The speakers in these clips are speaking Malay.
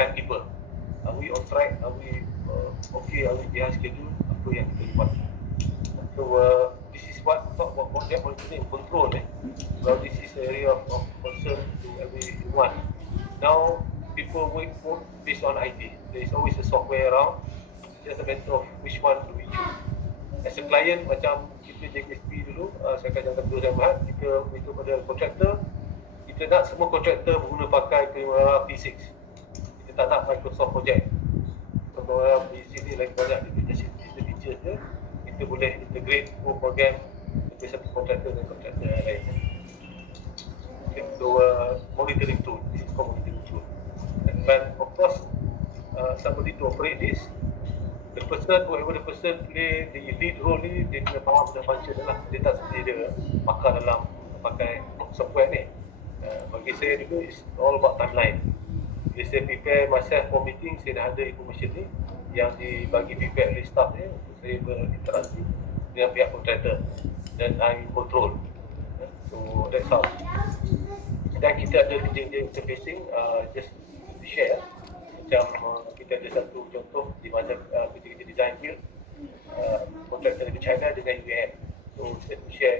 timekeeper. Are we on track? Are we okay? Are we behind schedule? Apa yang kita buat? So this is what talk about project monitoring control. Well, this is area of concern to everyone. Now people work based on IT. There is always a software around. Just a matter of which one do we choose. As a client, macam kita JKSP dulu, saya akan jangka dulu dan Mahat, kita itu pada kontraktor, kita nak semua kontraktor berguna pakai Primavera P6. Kita tak nak Microsoft Project. Primavera P6 ni lagi banyak feature dia. Kita boleh integrate program dari satu kontraktor dan kontraktor lain. So monitoring tool, this is called monitoring tool. But of course, somebody to operate this, the person, whoever the person play the lead role ni, dia kena faham the function dia lah. Dia tak seperti dia pakar dalam pakai software ni. Bagi saya dulu, it's all about timeline. Bila saya prepare myself for meeting, saya dah ada information ni yang dibagi feedback oleh staff ni untuk saya berinteraksi dengan pihak kontraktor dan I control. So that's how. Dan kita ada kerja interfacing, just to share. Macam kita ada satu contoh di mana kita design build kontraktor dari China dengan UAM. So kita share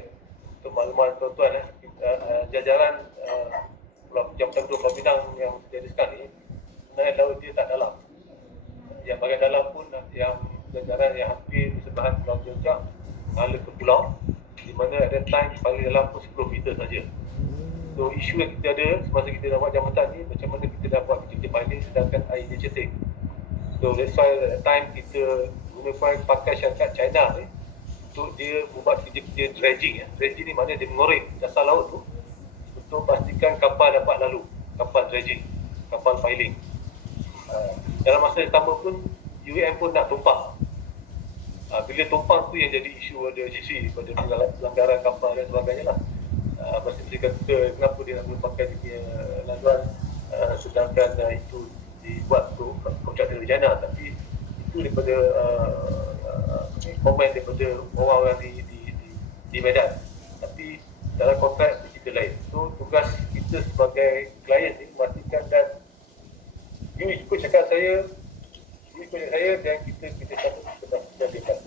untuk makluman tuan-tuan jajaran jam tandu Pulau Pinang yang kita ada sekarang ni, sebenarnya laut dia tak dalam. Yang bahagian dalam pun yang jajaran yang hampir di sebelahan Pulau Jogja mengalir ke pulau, di mana at that time paling dalam pun 10 meter saja. So isu yang kita ada semasa kita nak buat jambatan ni, macam mana kita dapat kerja piling sedangkan air dia cetek. So that's why at that time kita gunakan pakai syarikat China ni untuk dia membuat kerja-kerja dredging. Dredging ni maknanya dia mengorek dasar laut tu untuk pastikan kapal dapat lalu, kapal dredging, kapal piling. Dalam masa yang sama pun UAM pun nak tumpang. Bila tumpang tu yang jadi isu ada GC pada pelanggaran kapal dan sebagainya lah. Masa dia kata kenapa dia nak guna pakai dia laluan sedangkan itu dibuat untuk kontraktor dari China, tapi itu daripada komen daripada orang-orang di Medan. Tapi dalam kontrak kita lain. So tugas kita sebagai klien ni memastikan dan you ikut cakap saya dan kita satu kita dekat.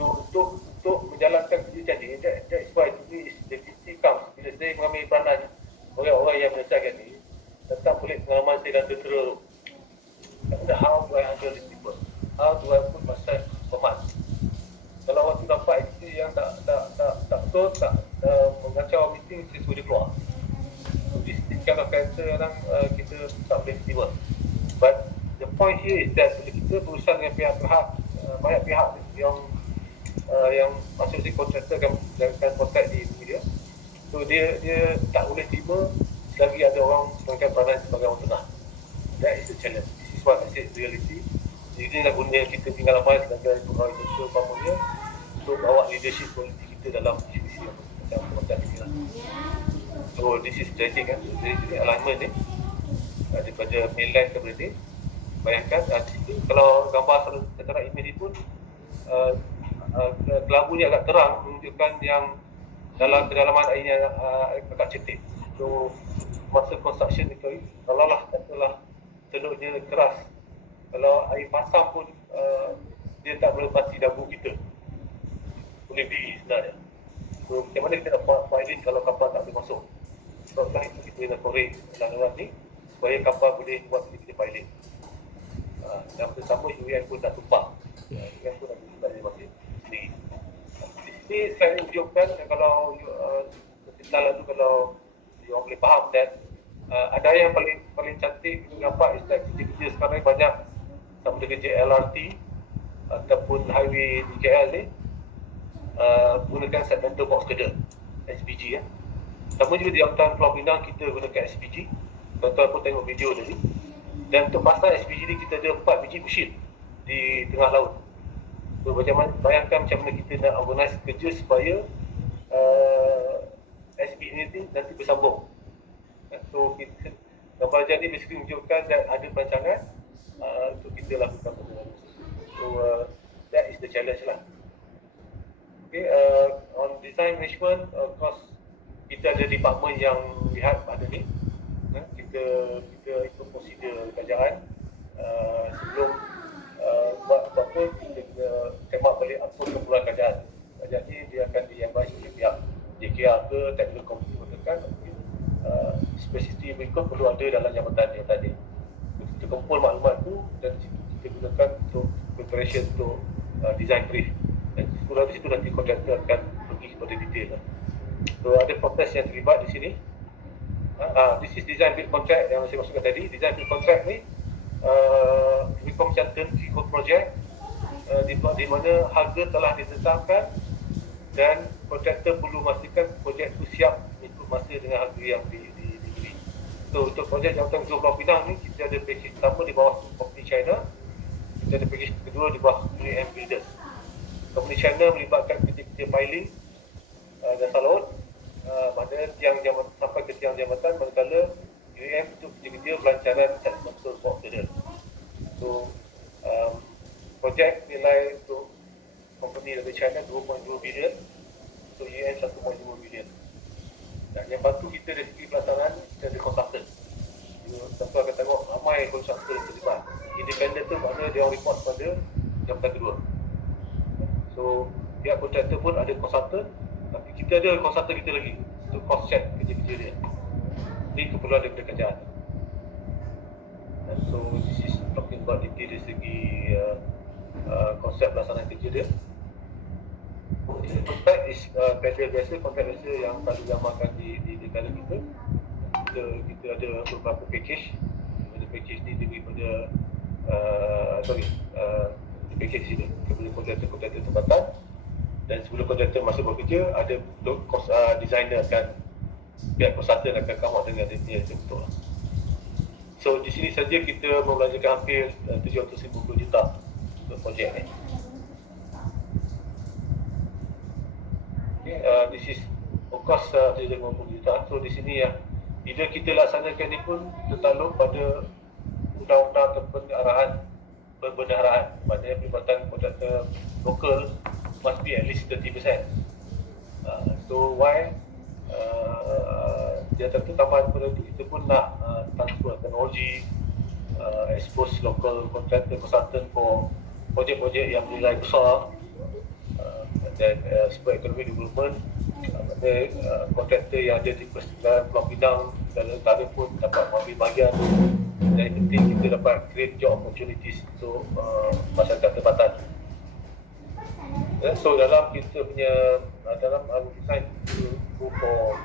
So untuk menjalankan kerja macam ni, that is why this activity comes. Bila saya mengambil peranan orang-orang yang menyelesaikan ni, tentang boleh pengalaman saya dan tentera tu. How do I handle these people? How do I put myself command? Kalau waktu nampak aktiviti yang tak betul, tak mengacau meeting, saya suruh dia keluar. So this kind of character kadang kita tak boleh terima. But the point here is that bila kita berusaha dengan pihak-pihak, banyak pihak yang masuk si kontraktor akan kontrak di dia. So dia tak boleh terima selagi ada orang menggunakan peranan sebagai orang tengah. That is the challenge. This is what I said reality. Jadi nak guna kita tinggal lama sebagai pegawai sosial umpamanya untuk bawa leadership politik kita dalam isu-isu yang macam ini lah. So this is dredging kan. Jadi alignment ni daripada mainland ke British. Bayangkan kalau gambar secara imej pun kelabu ni agak terang menunjukkan yang dalam kedalaman airnya agak cetek. So masa construction itu kalaulah katalah teluknya keras, kalau air pasang pun dia tak melepasi dagu kita, boleh berdiri sebenarnya. So macam mana kita nak pilot kalau kapal tak boleh masuk? Sebab itu kita nak korek laluan ni supaya kapal boleh buat kita pilot. Yang bersama UAM pun tak tumpang, UAM pun tak boleh masuk sendiri. Di sini saya tunjukkan kalau kita lalu kalau orang boleh faham dan ada yang paling cantik kita nampak is that kerja sekarang banyak sama ada kerja LRT ataupun highway di KL ni gunakan segmental box girder SPG ya. Sama juga di Jambatan Pulau Pinang kita gunakan SPG. Tuan-tuan pun tengok video tadi. Dan untuk pasang SPG ni kita ada 4 biji mesin di tengah laut. So bayangkan macam mana kita nak organize kerja supaya SPG ni nanti bersambung. So kita gambar ni basically menunjukkan dan ada perancangan untuk kita lakukan benda. So that is the challenge lah. Okay, on design management, of course kita ada department yang lihat pada ni. Kita ikut proses kerajaan sebelum buat apa-apa kita kena tembak balik apa keperluan kerajaan. Kerajaan ni dia akan di-advise oleh pihak JKR ke Technical Committee Pertukan. Spesifik berikut perlu ada dalam jabatan yang tadi. Kita kumpul maklumat tu dan di situ kita gunakan untuk preparation untuk design brief. Dan di situ nanti kontraktor akan pergi kepada detail. So ada proses yang terlibat di sini. This is design build contract yang saya maksudkan tadi. Design build contract ni lebih kurang macam turnkey project di mana harga telah ditetapkan dan kontraktor perlu memastikan projek itu siap ikut masa dengan harga yang diberi. So untuk projek jawatan Johor Pulau Pinang ni kita ada package pertama di bawah Company China, kita ada package kedua di bawah UAM Builders. Company China melibatkan kerja piling dasar laut, mana tiang jambatan sampai ke tiang jambatan, manakala UAM untuk kerja pelancaran betul box girder. So projek nilai untuk company dari China 2.2 bilion, so UAM 1.5 bilion. Dan yang bantu kita dari segi pelaksanaan, kita ada konsultan. Tentu akan tengok ramai konsultan yang terlibat. Independent tu maknanya dia orang report pada jabatan kedua. So pihak kontraktor pun ada konsultan, tapi kita ada konsultan kita lagi untuk cost check kerja-kerja dia. Ini keperluan daripada kerajaan. And so this is talking about detail dari segi konsep pelaksanaan kerja dia. Kontrak is tender biasa, kontrak biasa yang selalu diamalkan di negara kita. Kita ada beberapa package. Ada package ni daripada package sini kepada kontraktor tempatan, dan sebelum kontraktor masuk bekerja ada designer akan pihak konsultan akan come out dengan detail yang betul. So di sini saja kita membelanjakan hampir 750 juta untuk projek ni. This is of course 750 juta. So di sini bila kita laksanakan ni pun tertakluk pada undang-undang ataupun arahan perbendaharaan, maknanya pelibatan kontraktor lokal must be at least 30%. So why dia tentu tambahan kepada itu, kita pun nak transfer teknologi, expose local contractor consultant for projek-projek yang bernilai besar, dan supaya economic development, kontraktor yang ada di Persekitaran Pulau Pinang dan utara pun dapat mengambil bahagian. Dan yang penting kita dapat create job opportunities untuk masyarakat tempatan. So dalam kita punya dalam design for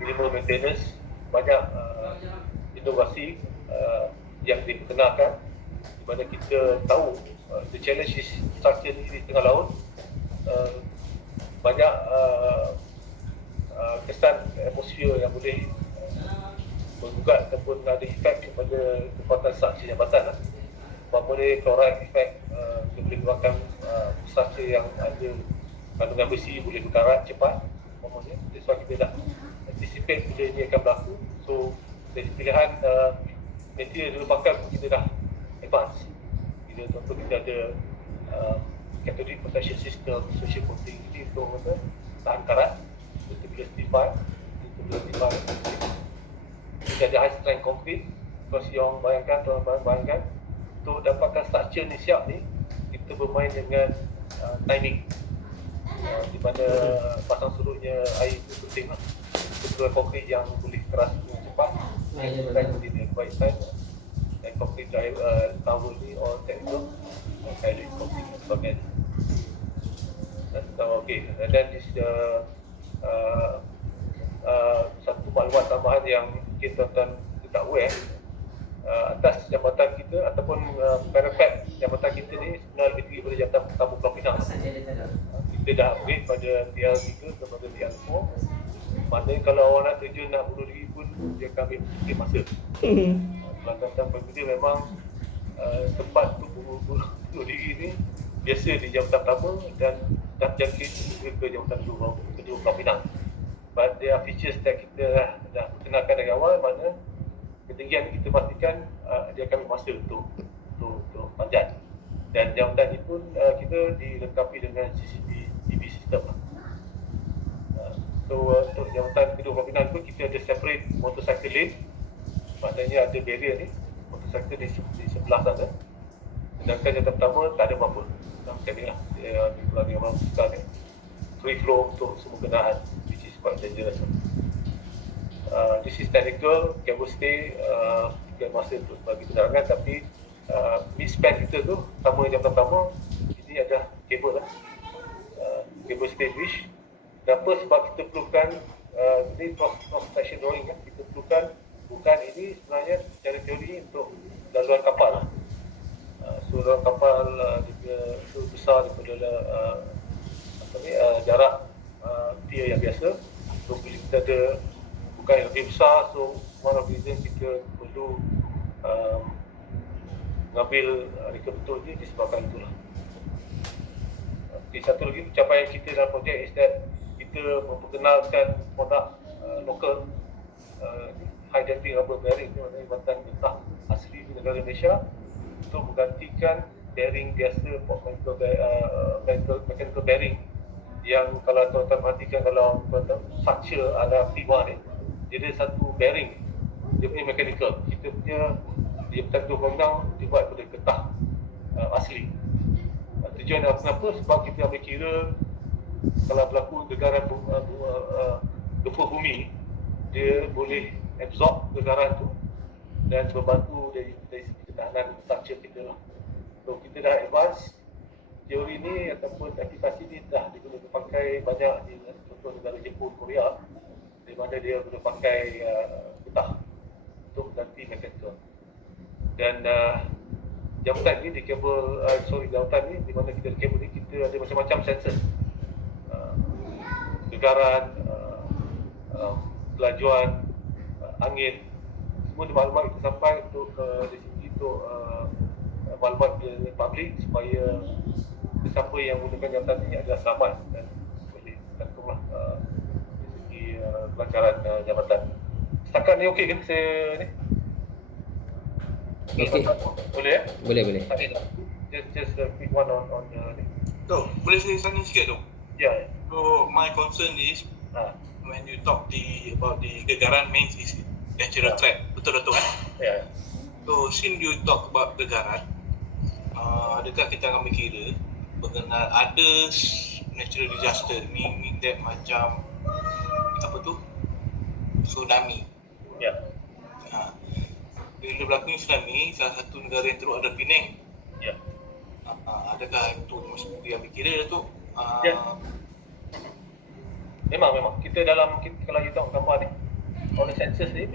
minimal maintenance, banyak inovasi yang diperkenalkan, di mana kita tahu the challenge is structure di tengah laut, banyak kesan atmosfer yang boleh menggugat ataupun ada efek kepada kekuatan struktur jambatan. Boleh chloride efek, dia boleh keluarkan struktur yang ada kandungan besi boleh berkarat cepat. That's why kita dah anticipate bila ini akan berlaku. So dari pilihan material yang dipakai pun kita dah advance. Bila contoh kita ada cathodic protection system, social coating ini untuk tahan karat, untuk bila stifat, kita ada high strength concrete. Kalau siang bayangkan, tuan-tuan bayangkan, untuk dapatkan structure ni siap ni, kita bermain dengan timing, di mana pasang surutnya air itu penting lah. Ketua konkrit yang boleh keras dengan cepat, dan boleh dia baik time, dan konkrit tower ni or technical, hydraulic concrete dan sebagainya. Okay, and then this satu maklumat tambahan yang mungkin tuan-tuan tidak aware, atas jambatan kita ataupun parapet jambatan kita ni sebenarnya lebih tinggi daripada jambatan pertama Pulau Pinang. Kita dah upgrade pada TL3 kepada TL4. Maknanya kalau orang nak terjun nak bunuh diri pun dia akan ambil sedikit masa. Pelanggan berbeza memang tempat untuk bunuh diri ni biasa di jambatan pertama dan dah jangkit ke jambatan kedua Pulau Pinang. But there are features that kita dah perkenalkan dari awal, mana ketinggian kita pastikan dia akan masa untuk panjat. Dan jambatan ini pun kita dilengkapi dengan CCTV system lah. So untuk jambatan kedua Pulau Pinang pun kita ada separate motorcycle lane, maknanya ada barrier ni. instructor di sebelah sana. Sedangkan yang pertama tak ada apa-apa. Macam ni lah, dia orang suka ni free flow untuk semua kenderaan, which is quite dangerous. This is technical, cable stay, bukan masa untuk bagi penerangan, tapi mid span kita tu sama jam pertama, ini ada kabel lah, cable stay bridge. Kenapa? Sebab kita perlukan ini cross section drawing kan, kita perlukan, bukan ini sebenarnya secara teori untuk laluan kapal lah. So laluan kapal itu besar daripada jarak tier yang biasa. So bila kita ada bukan yang lebih besar, so one of the reason kita perlu mengambil reka betul ni disebabkan itulah. Satu lagi pencapaian kita dalam projek is that kita memperkenalkan produk lokal, high damping rubber bearing ni, maknanya batang getah asli di negara Malaysia, untuk menggantikan bearing biasa, mechanical bearing yang kalau tuan-tuan perhatikan, kalau tuan-tuan structure ala Prima ni, dia ada satu bearing, dia punya mechanical, kita punya dia bertanduk pemenang dibuat daripada getah asli. Tujuan kenapa? Sebab kita ambil kira kalau berlaku gegaran gempa bumi, dia boleh absorb gegaran tu dan membantu dari segi ketahanan structure kita lah. So kita dah advance teori ni ataupun aplikasi ni dah digunakan pakai banyak di contoh negara Jepun, Korea, di mana dia guna pakai getah untuk ganti mechanical. Dan jawatan ni di kabel, jawatan ni di mana kita ada kabel ni, kita ada macam-macam sensor, gegaran, kelajuan, angin, semua maklumat kita sampai untuk dari segi untuk maklumat ke publik supaya siapa yang menggunakan jawatan ni adalah selamat dan boleh gantunglah dari segi kelancaran jabatan. Setakat ni okey kan saya ni? Okay. Boleh ya? Boleh. Just a quick one on ni. So, boleh saya tanya sikit tu? Yeah. So, my concern is when you talk about the gegaran means is natural threat. Betul kan? Yeah. So, since you talk about gegaran, adakah kita akan berkira berkenaan ada natural disaster, meaning that macam apa tu? Tsunami. Yeah. Bila berlaku tsunami, salah satu negara yang teruk adalah Penang. Ya. Adakah itu mesti diambil kira tu? Ya. Memang kita dalam kalau you tengok gambar ni on the census ni,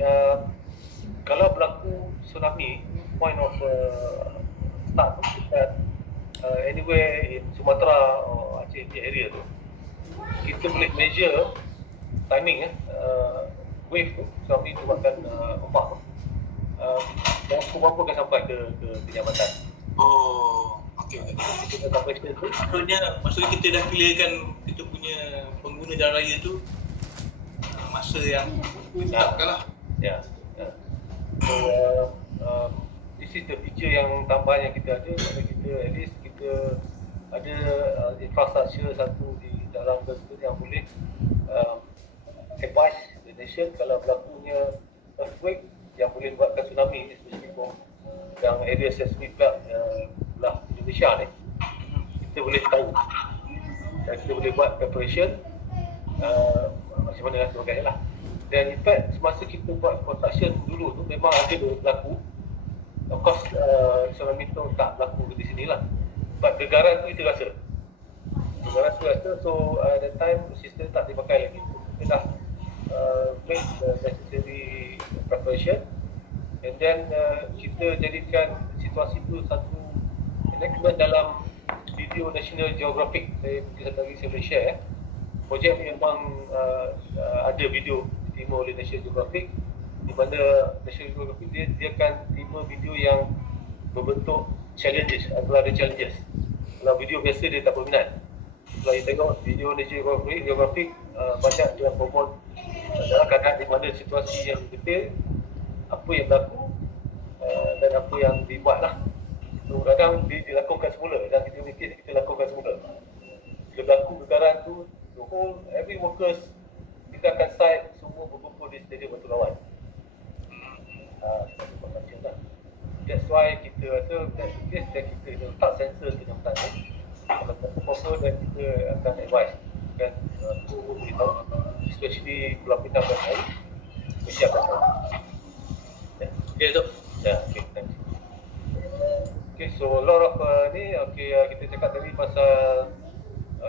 kalau berlaku tsunami, point of start dekat anywhere in Sumatera or Aceh area tu, kita boleh measure timing wave tu, tsunami tu bahkan ombak tu, dan berapa akan sampai ke jambatan. Oh, okey. Kita dapat tu. Maksudnya kita dah clearkan kita punya pengguna jalan raya tu masa yang ditetapkan lah. Ya. So this is the feature yang tambahan yang kita ada. Kita at least kita ada infrastruktur satu di dalam negara yang boleh advise the nation kalau berlakunya earthquake yang boleh buatkan tsunami, especially for yang area seismic belt belah Indonesia ni, kita boleh tahu dan kita boleh buat preparation macam mana dan sebagainya lah. Dan in fact semasa kita buat construction dulu tu memang ada berlaku, of course tsunami tu tak berlaku di sini lah, but gegaran tu kita rasa, so that time sistem tak dipakai lagi, kita dah make the necessary preparation, and then kita jadikan situasi itu satu enactment dalam video National Geographic. Satu lagi saya boleh share. Projek ni memang ada video diterima oleh National Geographic, di mana National Geographic dia akan terima video yang berbentuk challenges, ada challenges. Kalau video biasa dia tak berminat. Kalau you tengok video National Geographic, banyak dia promote dalam keadaan di mana situasi yang detail, apa yang berlaku dan apa yang dibuat lah. So kadang dilakukan semula dan kita mikir kita lakukan semula. Bila berlaku gegaran tu, the whole, every workers kita akan site semua berkumpul di stadium Batu Lawan. Seperti macam lah. That's why kita rasa that's the case that kita letak sensor di dalam hutan ni. Kalau tak apa-apa dan kita akan advise dan beritahu, especially Pulau Pinang dan Melayu, mesti akan tahu. Okay, Tok. Okay, thanks. Okay, so a lot of kita cakap tadi pasal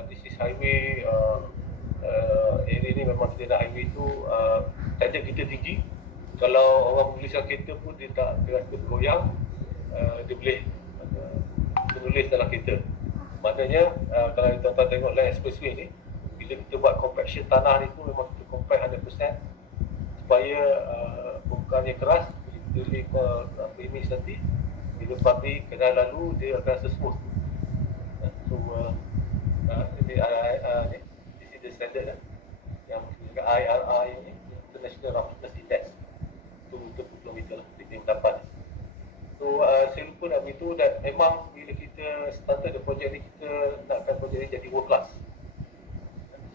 this is highway, area ni memang kita dah highway tu, standard kita tinggi. Kalau orang menuliskan kereta pun dia tak rasa bergoyang, dia boleh menulis dalam kereta. Maknanya kalau tuan-tuan tengok line expressway ni, bila kita buat compaction tanah ni pun memang kita compact 100% supaya permukaannya keras. Bila kita image nanti, bila public kenal lalu, dia akan rasa smooth. So this is the standard lah, yang IRI ni, International Roughness Index, itu 20 km lah, di ungkapan. So saya lupa nak beritahu dan memang bila kita started the project ni, kita nakkan projek ni jadi world class.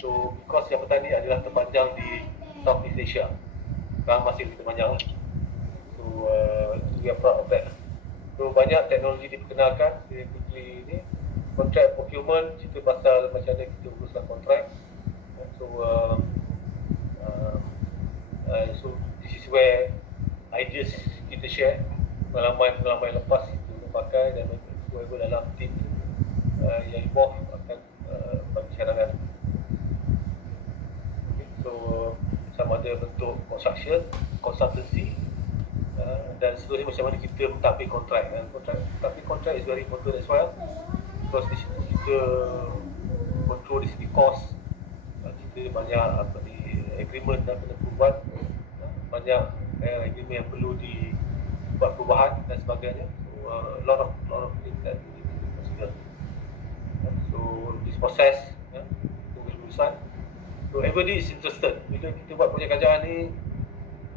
So because yang pertama ni adalah terpanjang di Southeast Asia, sekarang masih terpanjang lah. So we are proud of that. So banyak teknologi diperkenalkan. Quickly ni contract procurement, cerita pasal macam mana kita uruskan kontrak. So so this is where ideas kita share, pengalaman lepas kita pakai, dan whoever dalam team yang involved akan bagi cadangan. Okay, so sama ada bentuk construction, consultancy, dan seterusnya macam mana kita mentapik kontrak. Tapi kontrak is very important as well, because di situ kita control di segi cost. Kita banyak agreement yang kena buat, banyak agreement yang perlu dibuat perubahan dan sebagainya. So lot of things that we need to consider. So this process, tunggu lulusan. So everybody is interested. Bila kita buat projek kerajaan ni,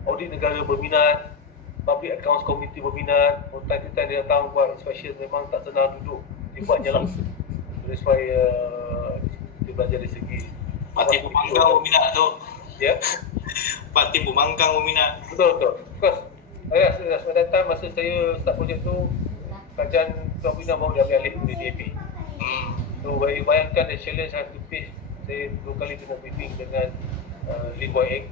audit negara berminat, public accounts committee berminat, time to time dia datang buat inspection, memang tak senang duduk dia buat je lah. That's why kita belajar dari segi Parti Pemangkang berminat tu. Ya. Parti Pemangkang berminat. Betul. Because pada that time masa saya start projek tu, kajian Pulau Pinang baru dia ambil alih dari DAP. So bayangkan the challenge I have to face. Saya 2 kali kena briefing dengan Lim Boy Eng.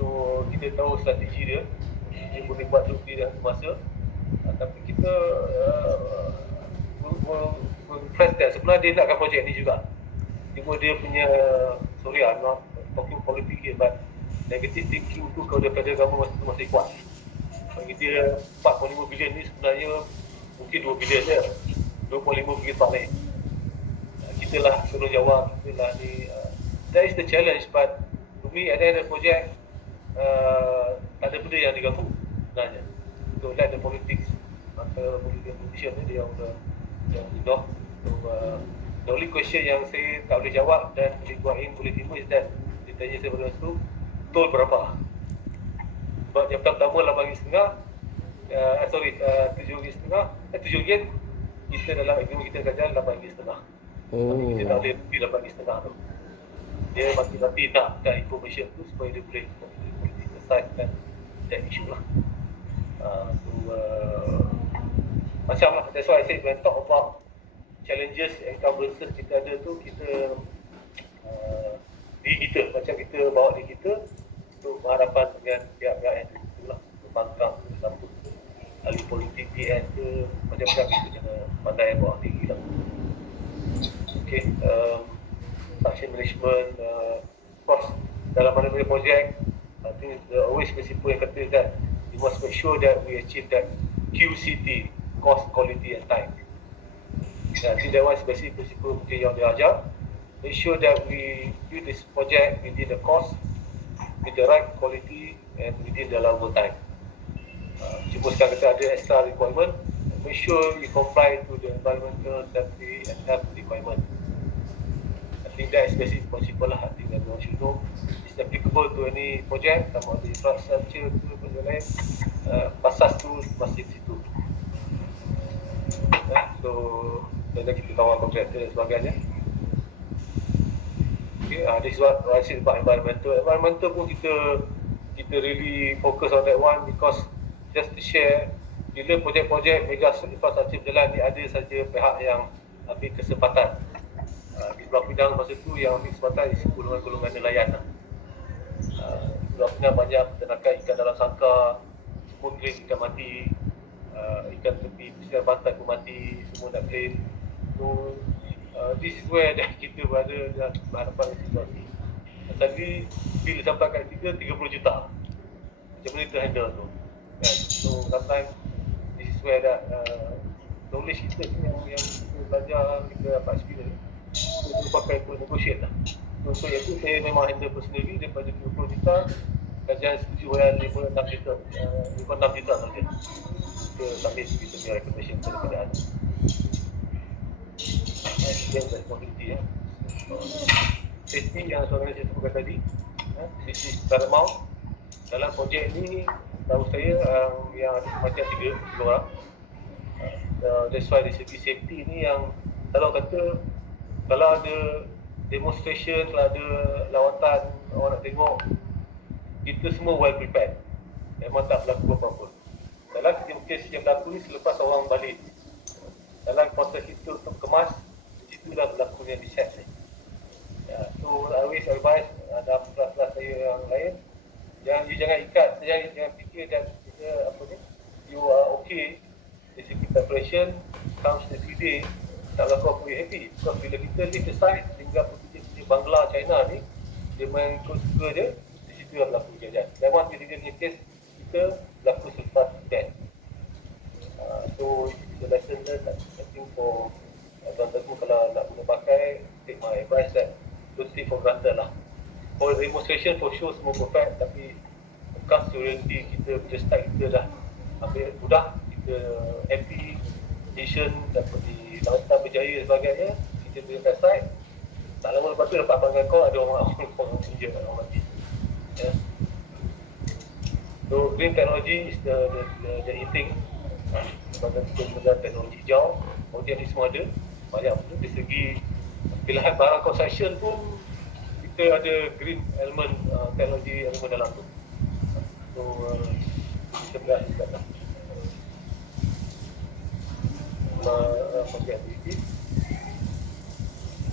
So kita tahu strategi dia boleh buat tu di dalam masa, tapi kita impress that sebenarnya dia nakkan projek ni juga. Cuma dia punya, sorry I'm not talking politik here, but negative thinking tu kalau daripada government masih kuat. Bagi dia 4.5 bilion ni sebenarnya mungkin 2 bilion je, 2.5 bilion balik. Kita lah suruh jawab, kita lah ni. That is the challenge, but to me at the end of the project, tak ada benda yang diganggu sebenarnya. So let the politics, antara politician ni dia yang hidup. So the only question yang saya tak boleh jawab dan boleh terima is that dia tanya saya pada tu, tol berapa? Sebab yang pertama RM8.5, 7 yen, kita dalam agreement kita kerajaan RM8.5. Tapi kita tak boleh lebih RM8.5 tu. Dia mati-mati nakkan information tu supaya dia boleh selesaikan that issue lah. Macam lah, that's why I said when talk about challenges, encumbrances kita ada tu, kita diri kita, macam kita bawa diri kita untuk berhadapan dengan pihak-pihak yang itu lah, pembangkang, lampu, ahli politik, PN ke, macam-macam kita kena pandai bawa diri lah. Okay, action management, of course, dalam mana-mana projek, I think always principle yang kata that we must make sure that we achieve that QCT, cost, quality and time. I think that one is basic principle mungkin yang dia ajar. Make sure that we do this project within the cost, with the right quality and within the allowable time. Cuma sekarang kita ada extra requirement, make sure we comply to the environmental, safety and health requirement. I think that is basic principle lah. I think everyone should know. It's applicable to any project, sama ada infrastructure tu, projek lain. Pasas tu masih di situ. So, dan kita kawal kontraktor dan sebagainya. Okay, this is what I said about environmental. Environmental pun kita really focus on that one because just to share, bila projek-projek mega infrastruktur berjalan ni, ada saja pihak yang ambil kesempatan. Di Pulau Pinang masa tu yang ambil kesempatan isi golongan-golongan nelayan lah. Di Pulau Pinang banyak peternakan ikan dalam sangkar, semua claim ikan mati, ikan tepi pesisir pantai pun mati, semua nak claim. So this is where kita berada dalam berhadapan dengan situasi. Suddenly bil sampai kat kita 30 juta. Macam mana kita handle tu kan? So sometimes this is where knowledge kita yang kita belajar, kita dapat experience, kita pakai untuk negotiate lah. Untuk itu saya memang handle personally daripada 20 juta, kajian setuju yang 56 juta, 56 juta saja. Kita submit kita punya recommendation kepada kerajaan. Yang responsibility ya. Safety yang seorang saya sebutkan tadi, this is paramount. Dalam projek ni, tahu saya yang ada macam 3 orang. That's why dari segi safety ni yang kalau kata, kalau ada demonstration, kalau ada lawatan, orang nak tengok, kita semua well prepared. Memang tak berlaku apa-apa. Dalam kes yang berlaku ni selepas orang balik, dalam proses itu untuk kemas, di situ dah berlakunya diset ni. So I always advise dalam kelas-kelas saya yang lain, jangan ikat, jangan fikir dan apa ni, you are okay dari segi preparation, comes the day tak berlaku apa yang happy. Because bila kita leave the site, tinggal pergi Bangla, China ni, dia main suka je, di situ yang berlaku kejadian. Memang dia punya kes kita berlaku selepas death. So it's a lesson learned. I think for tuan-tuan kalau nak guna pakai, take my advice that don't take for granted lah. For demonstration, for show semua perfect, tapi bekas security kita punya start kita dah ambil mudah, kita happy, nation dapat di lautan berjaya dan sebagainya, kita punya site. Tak lama lepas tu dapat panggil kau, ada orang injure, orang mati. Yeah. So green technology is the thing. Sebagai penggunaan teknologi hijau, projek ni semua ada. Banyak pun dari segi pilihan barang construction pun kita ada green element, teknologi elemen dalam tu. So kita berhasil juga lah. Projek aktiviti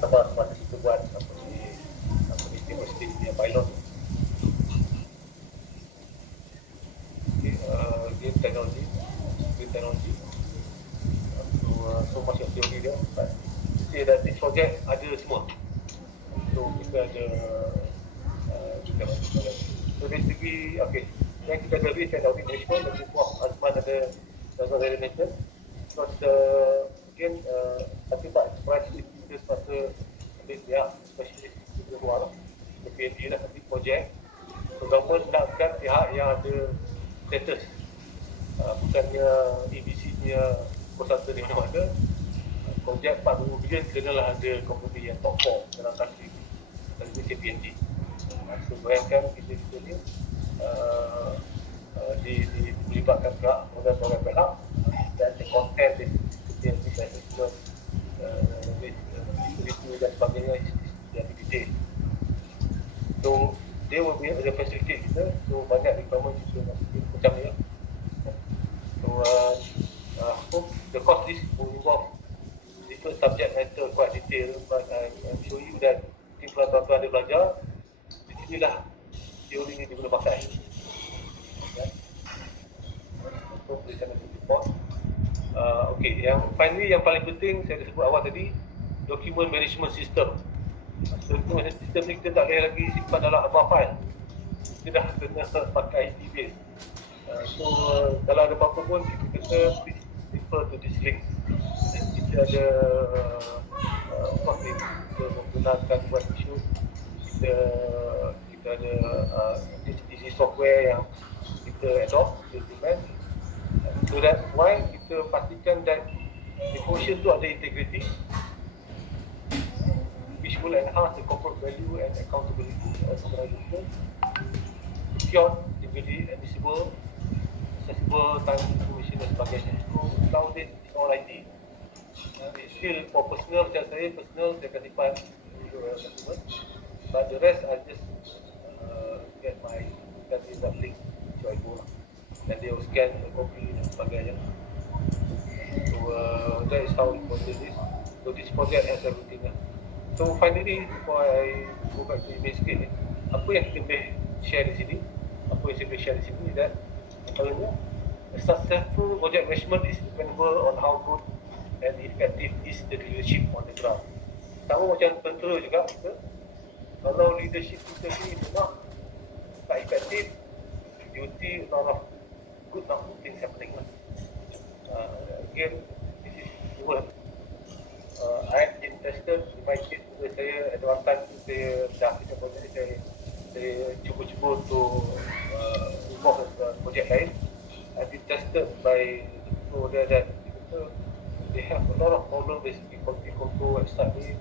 apa masa kita buat apa ni mesti dia pilot. Green technology. So macam teori dia, dia dah this project ada semua. So kita ada kita ada. So dari segi okey, yang kita ada risk and audit management, dan semua Azman ada Azman mention. Because again tapi tak express kita semasa ambil pihak specialist kita luar lah, PND lah, ambil projek. So government nakkan pihak yang ada status, bukannya ABC punya konsultan di mana-mana. Projek 40 bilion kenalah ada company yang top 4 dalam country ni, KPMG. So bayangkan kita ni dilibatkan pihak modal-modal pihak dan content dia assessment review dan sebagainya yang detail. So dia will be ada facilitate kita. So banyak requirement kita macam ni. So hope the cost list will involve different subject matter quite detail, but I'm show you that kalau tuan-tuan ada belajar, di sinilah teori ni diguna pakai. So boleh saya report. Okay, yang finally yang paling penting saya sebut awal tadi, document management system. Document management system ni kita tak boleh lagi simpan dalam ABA file. Kita dah kena pakai IT base. So kalau ada apa-apa pun kita kata please refer to this link. Dan kita ada kita menggunakan buat isu, kita ada this software yang kita adopt, kita implement. So that's why kita pastikan that information tu ada integrity, which will enhance the corporate value and accountability of the organization. Secure, integrity, admissible, accessible, timely information dan sebagainya. So nowadays it's all IT. It's still for personal, macam saya akan simpan document, but the rest I just get my link so I go lah. and they will scan the copy dan sebagainya. So that is how important this. So this project has everything. So finally, before I go back to email sikit, apa yang kita boleh share di sini, apa yang saya boleh share di sini is that antaranya, a successful project management is dependable on how good and effective is the leadership on the ground. Sama macam tentera juga, kita, kalau leadership kita ni memang tak efektif, you see a lot of good not good things happening. Again, this is the word. I have been tested in my case. Saya ada waktu saya dah kita projek saya cuba-cuba untuk involve projek lain. I've been tested by people that they have a lot of problems basically quality control website ni.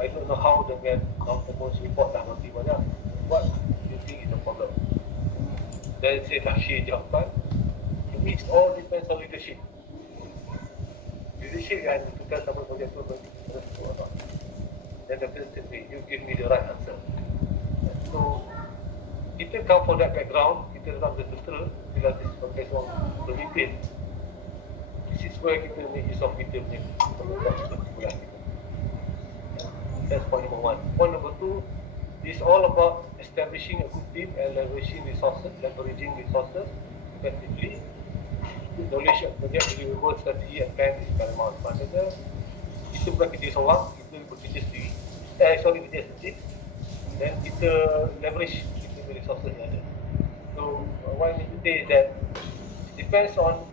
I don't know how dengan performance report dah nanti banyak. What do you think is the problem? Dan saya dah share jawapan. It all depends on leadership. Leadership yang menentukan sama projek tu berhasil atau not. Then definitely you give me the right answer. So kita come from that background, kita dalam tentera, bila kita sebagai seorang pemimpin, this is where kita make use of kita punya kemampuan kita. That's point number one. Point number two is all about establishing a good team and leveraging resources effectively. Knowledge of project deliverable strategi and plan is paramount. Maksudnya kita bukan kerja seorang, kita bekerja sendiri. Kerja sendiri. Dan kita leverage kita punya resources yang ada. So what I mean to say is that it depends on,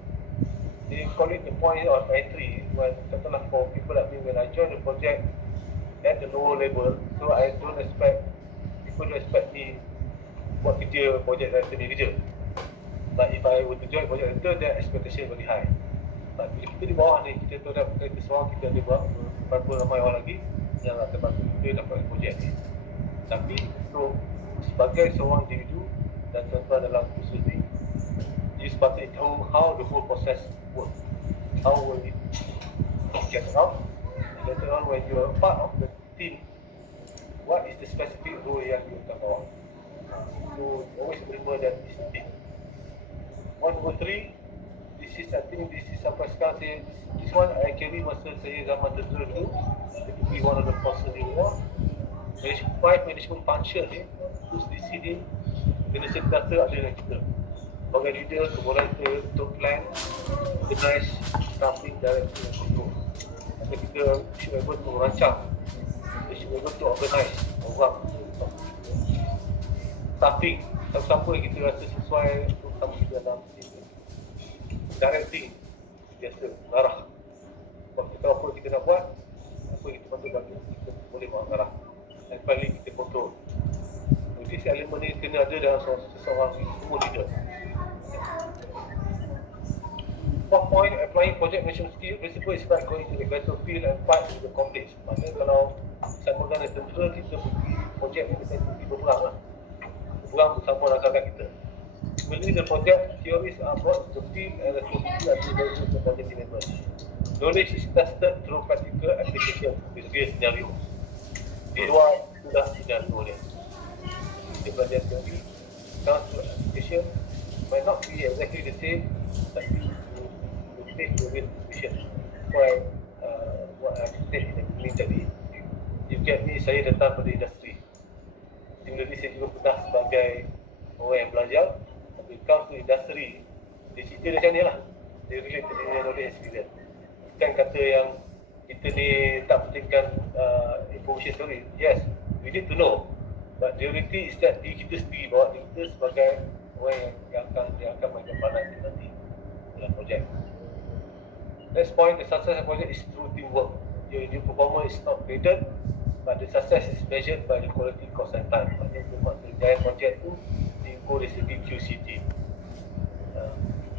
they call it the point of entry. When contohnya for people like me, when I join the project at the lower level, so I don't expect people to expect me buat kerja project saya sendiri kerja. But if I were to join project later, their expectation very high. But bila kita di bawah ni, kita tu dah kita seorang, kita ada berapa ramai orang lagi yang akan bantu kita dapat projek ni. Tapi untuk sebagai seorang individu dan tuan-tuan dalam usaha ni, you sepatutnya tahu how the whole process work. How will it get around? Later on when you are part of the team, what is the specific role yang you akan bawa? So always remember that this team. 103, I think this is sampai sekarang saya, this one I carry masa saya zaman tentera dulu. It will be one of the courses in war. Management function ni, terus di sini kena sentiasa ada dengan kita. Sebagai leader, kemudian kita untuk plan, organize, staffing, directing dan control. Maka kita should be able to merancang, kita should be able to organize orang, staffing, siapa-siapa yang kita rasa sesuai untuk sama kita dalam tim. Directing, biasa, mengarah. Waktu kita apa kita nak buat, apa yang kita patut bagi, kita boleh mengarah. Dan finally kita kontrol. Jadi elemen ni kena ada dalam seseorang semua leader. Fourth point, applying project management skill principle is like going to the battlefield and fight with the conflict. Maksudnya kalau samakan dengan tentera, kita pergi projek ni kita pergi berperang lah. Berperang bersama rakan-rakan kita. Similarly, the project theories are brought to the field and responsibility are delivered to the project members. Knowledge is tested through practical application with real scenario. Di luar sudah scenario dia. Kita belajar teori, comes to application, might not be exactly the same, tapi you take the real situation. Why what I said in the beginning tadi, you get me, saya datang pada industri. Similarly, saya juga pernah sebagai orang yang belajar, tapi comes to industry, dia cerita macam ni lah. Dia relate dengan knowledge experience. Bukan kata yang kita ni tak pentingkan information story. Yes, we need to know. But the reality is that diri kita sendiri, bawa diri kita sebagai orang yang akan makan panas nanti dalam projek. Next point, the success of project is through teamwork. Your performance is not graded, but the success is measured by the quality, cost and time. Maksudnya kejayaan projek tu diukur dari segi QCT.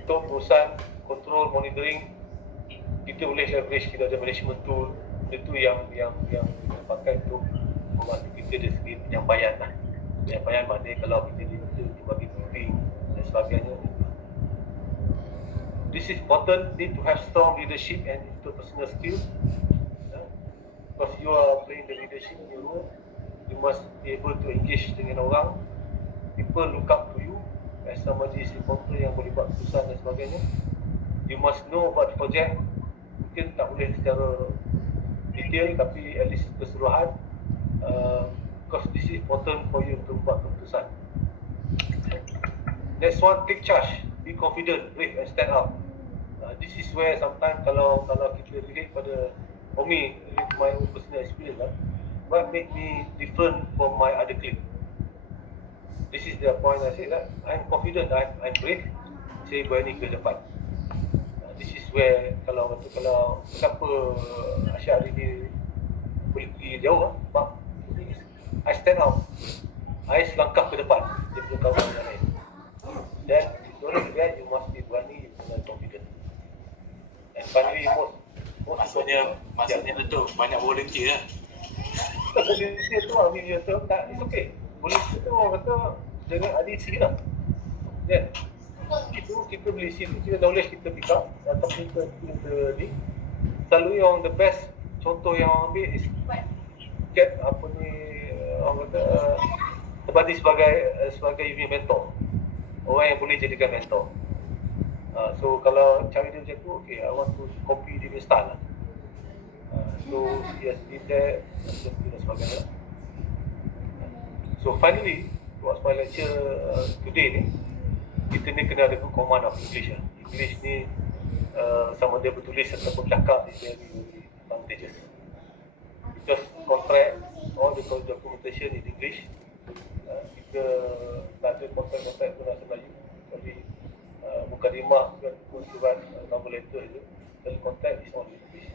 Untuk urusan control, monitoring, kita boleh leverage, kita ada management tool. Itu yang kita pakai untuk membantu kita dari segi penyampaian lah. Penyampaian maknanya kalau kita dibagi briefing dan sebagainya. This is important, need to have strong leadership and interpersonal skills. Because you are playing the leadership in your role, you must be able to engage dengan orang. People look up to you as somebody supporter yang boleh buat keputusan dan sebagainya, you must know about the project. Mungkin tak boleh secara detail, tapi at least keseluruhan, because this is important for you untuk buat keputusan. Next one, take charge, be confident, brave and stand up. This is where sometimes kalau kita relate pada, for me, relate to my own personal experience lah, what make me different from my other clique. This is the point I said that I'm confident, I'm brave, saya berani ke depan. This is where kalau kenapa Asyari ni boleh pergi jauh lah, sebab I stand out, I selangkah ke depan daripada kawan yang lain. Dan in order to that, you must be berani dengan confident. And finally, maksudnya Datuk banyak volunteer lah. Volunteer tu lah, media tu tak, it's okay. Volunteer tu orang kata dengan adisi lah. Then itu kita boleh isi, kita knowledge kita pick up ataupun kita ni. Selalu yang the best contoh yang orang ambil is get apa ni, orang kata terbadi sebagai uni mentor, orang yang boleh jadikan mentor. So kalau cari dia macam tu, okay, I want to copy dia punya style lah. So yes, did that dan sebagainya. So finally, towards my lecture today ni, kita ni kena ada good command of English lah. English ni sama dia bertulis ataupun bercakap is very advantageous. Because contract, all the documentation in English, kita tak ada kontrak-kontrak tu bahasa Melayu. Jadi mukadimah dan surat cover letter je, dan kontrak is all in English.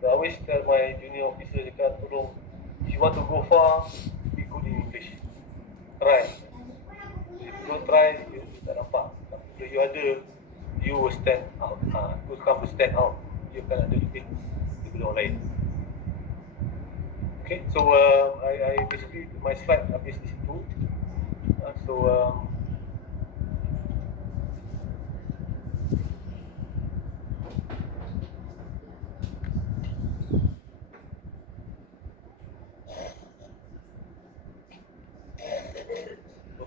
So I always tell my junior officer cakap, tolong, if you want to go far, be good in English. Try. If you don't try, you tak nampak. Tapi kalau you ada, you will stand out. You come to stand out. You akan ada lebih daripada orang lain. Okay, so I basically my slide habis di situ.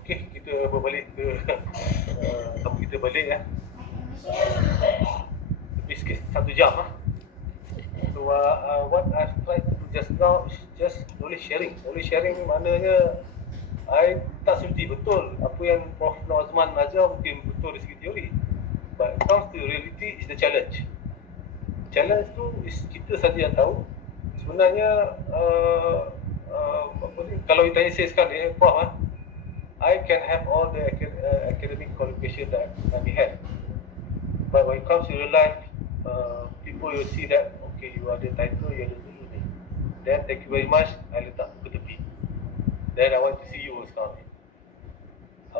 Okay, kita berbalik ke tamu kita balik ya. Lebih sikit 1 jam lah. So what I've tried to do just now is just knowledge sharing. Knowledge sharing maknanya I tak seperti betul apa yang Prof. Azman ajar mungkin betul dari segi teori. But it comes to reality is the challenge. Challenge tu is kita saja yang tahu. Sebenarnya apa ni, kalau ditanya saya sekarang Prof, I can have all the academic qualification that I may have. But when it comes to real life, people will see that, okay, you ada title, you ada dulu ni. Then thank you very much, I letak ke tepi. Then I want to see you sekarang ni.